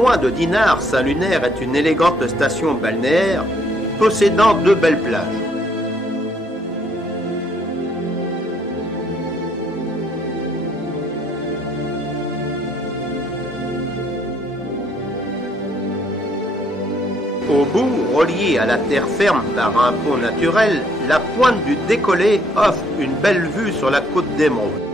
loin de Dinard, Saint-Lunaire est une élégante station balnéaire possédant 2 belles plages. Au bout, reliée à la terre ferme par un pont naturel, la pointe du Décollé offre une belle vue sur la côte d'Émeraude.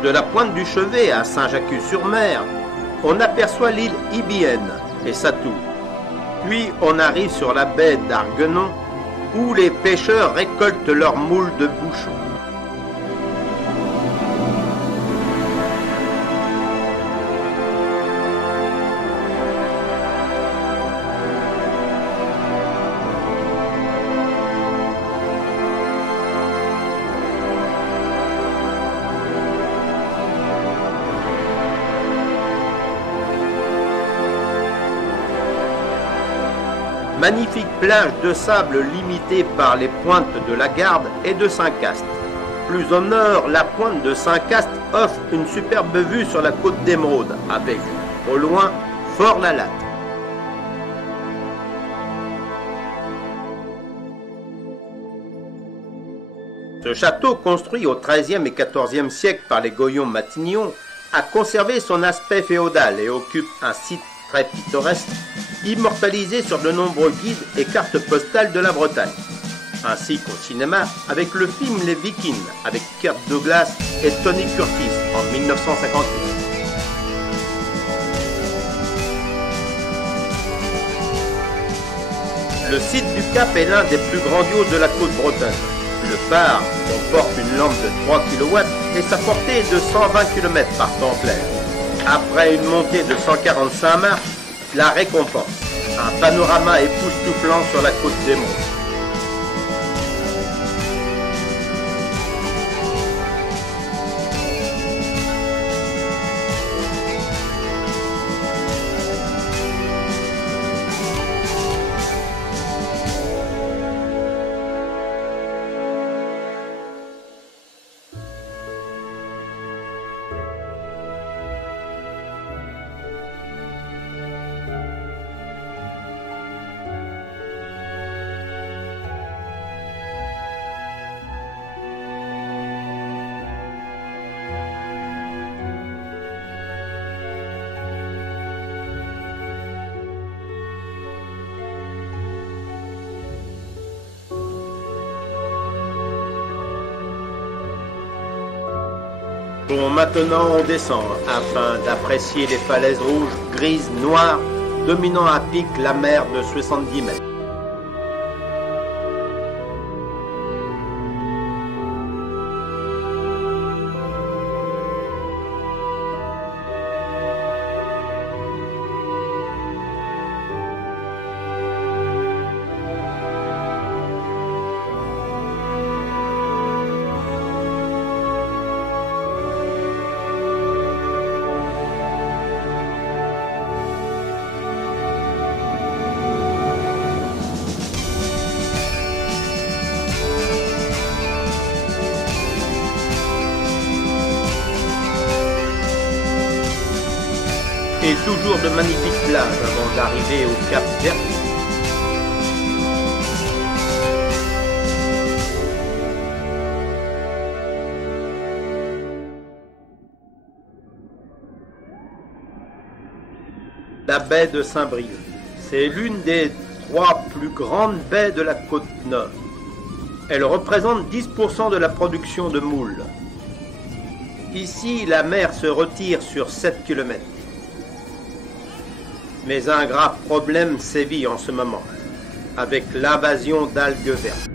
De la pointe du Chevet à Saint-Jacques-sur-Mer, on aperçoit l'île Ibienne et Satou. Puis on arrive sur la baie d'Arguenon, où les pêcheurs récoltent leurs moules de bouchon. Magnifique plage de sable limitée par les pointes de la Garde et de Saint-Cast. Plus au nord, la pointe de Saint-Cast offre une superbe vue sur la côte d'Émeraude, avec, au loin, Fort-la-Latte. Ce château, construit au XIIIe et XIVe siècle par les Goyon-Matignon, a conservé son aspect féodal et occupe un site très pittoresque, immortalisé sur de nombreux guides et cartes postales de la Bretagne, ainsi qu'au cinéma avec le film Les Vikings avec Kirk Douglas et Tony Curtis en 1958. Le site du Cap est l'un des plus grandioses de la côte bretonne. Le phare comporte une lampe de 3 kW et sa portée est de 120 km par temps plein. Après une montée de 145 marches, la récompense, un panorama époustouflant sur la côte d'Émeraude. Bon, maintenant on descend afin d'apprécier les falaises rouges, grises, noires, dominant à pic la mer de 70 mètres. Et toujours de magnifiques plages avant d'arriver au Cap Vert. la baie de Saint-Brieuc. C'est l'une des 3 plus grandes baies de la côte nord. Elle représente 10% de la production de moules. Ici, la mer se retire sur 7 km. Mais un grave problème sévit en ce moment, avec l'invasion d'algues vertes.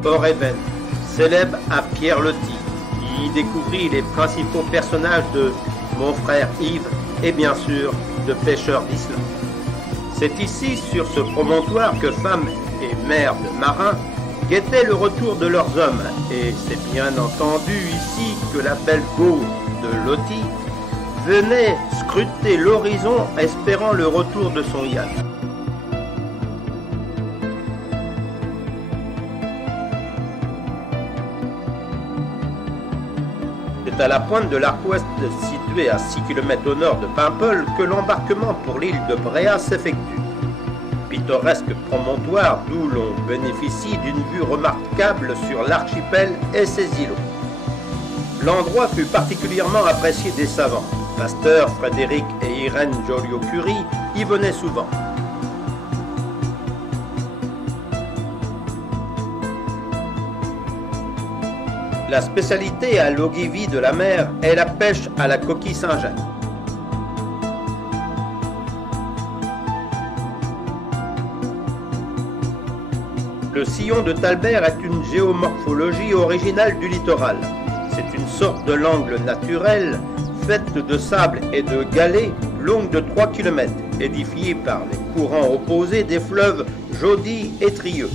Port-Even, célèbre à Pierre Loti, qui y découvrit les principaux personnages de Mon frère Yves et bien sûr de Pêcheurs d'Islande. C'est ici, sur ce promontoire, que femmes et mères de marins guettaient le retour de leurs hommes, et c'est bien entendu ici que la belle Go de Loti venait scruter l'horizon espérant le retour de son yacht. C'est à la pointe de l'arc ouest, située à 6 km au nord de Paimpol, que l'embarquement pour l'île de Bréhat s'effectue. Pittoresque promontoire d'où l'on bénéficie d'une vue remarquable sur l'archipel et ses îlots. L'endroit fut particulièrement apprécié des savants. Pasteur, Frédéric et Irène Joliot-Curie y venaient souvent. La spécialité à l'Ogivie de la mer est la pêche à la coquille Saint-Jacques. Le sillon de Talbert est une géomorphologie originale du littoral. C'est une sorte de langue naturelle faite de sable et de galets longue de 3 km, édifiée par les courants opposés des fleuves Jaudy et Trieux.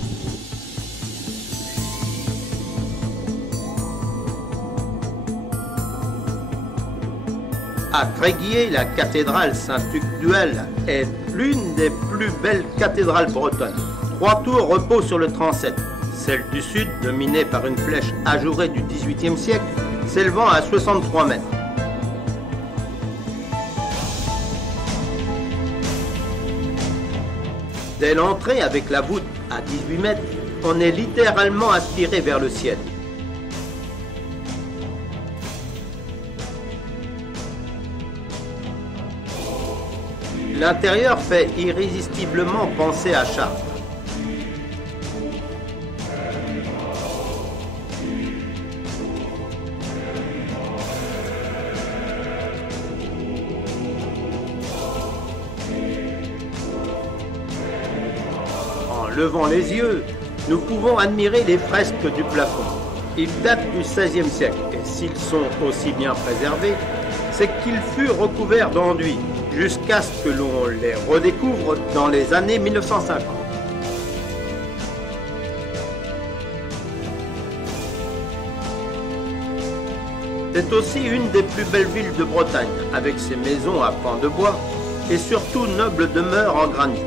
À Tréguier, la cathédrale Saint-Tuc-Duel est l'une des plus belles cathédrales bretonnes. 3 tours reposent sur le transept. Celle du sud, dominée par une flèche ajourée du XVIIIe siècle, s'élevant à 63 mètres. Dès l'entrée, avec la voûte à 18 mètres, on est littéralement aspiré vers le ciel. L'intérieur fait irrésistiblement penser à Chartres. En levant les yeux, nous pouvons admirer les fresques du plafond. Ils datent du XVIe siècle et s'ils sont aussi bien préservés, c'est qu'ils furent recouverts d'enduit jusqu'à ce que l'on les redécouvre dans les années 1950. C'est aussi une des plus belles villes de Bretagne, avec ses maisons à pans de bois et surtout nobles demeures en granit.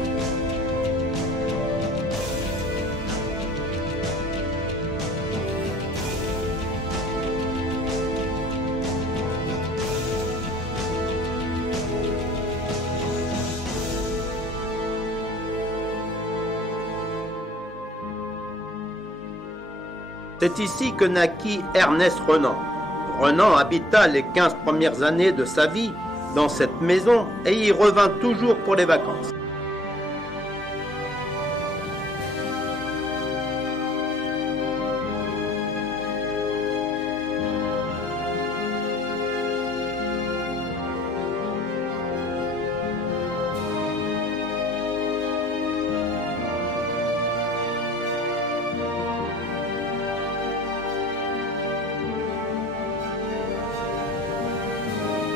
C'est ici que naquit Ernest Renan. Renan habita les 15 premières années de sa vie dans cette maison et y revint toujours pour les vacances.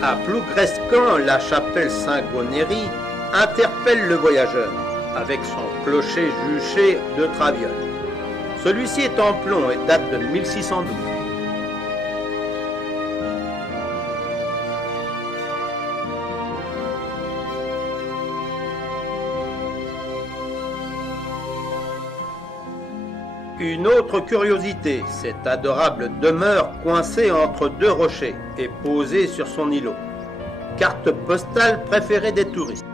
À Plougrescant, la chapelle Saint-Gonéry interpelle le voyageur, avec son clocher juché de traviole. Celui-ci est en plomb et date de 1612. Une autre curiosité, cette adorable demeure coincée entre deux rochers et posée sur son îlot. Carte postale préférée des touristes.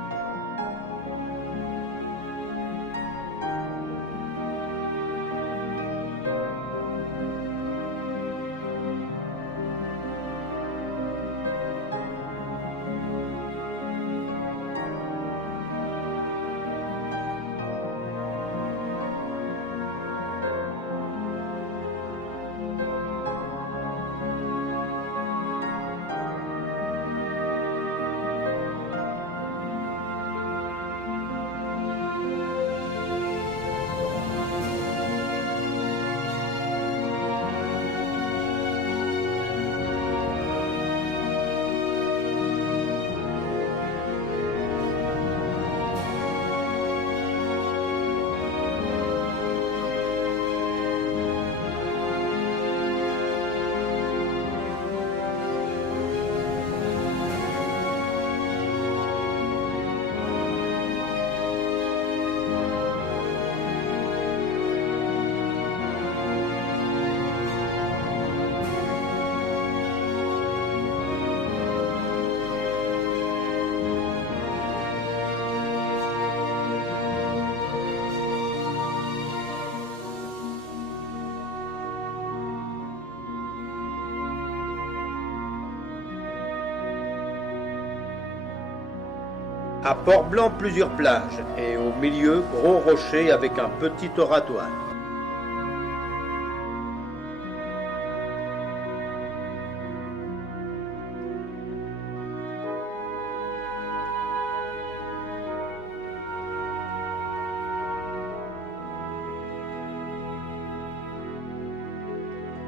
À Port-Blanc, plusieurs plages, et au milieu, gros rochers avec un petit oratoire.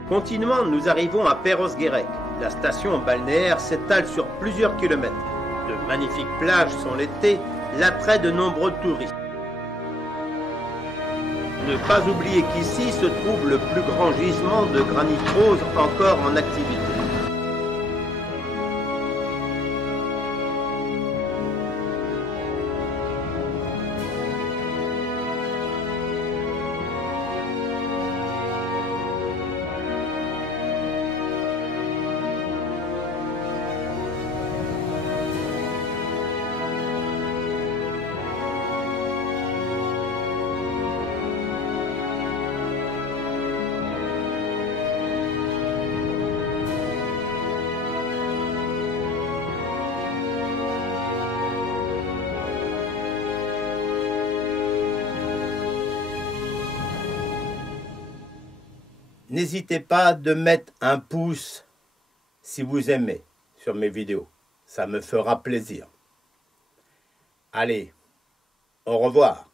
Continuant, nous arrivons à Perros-Guirec. La station balnéaire s'étale sur plusieurs kilomètres. De magnifiques plages sont l'été, l'attrait de nombreux touristes. Ne pas oublier qu'ici se trouve le plus grand gisement de granit rose encore en activité. N'hésitez pas de mettre un pouce si vous aimez sur mes vidéos. Ça me fera plaisir. Allez, au revoir.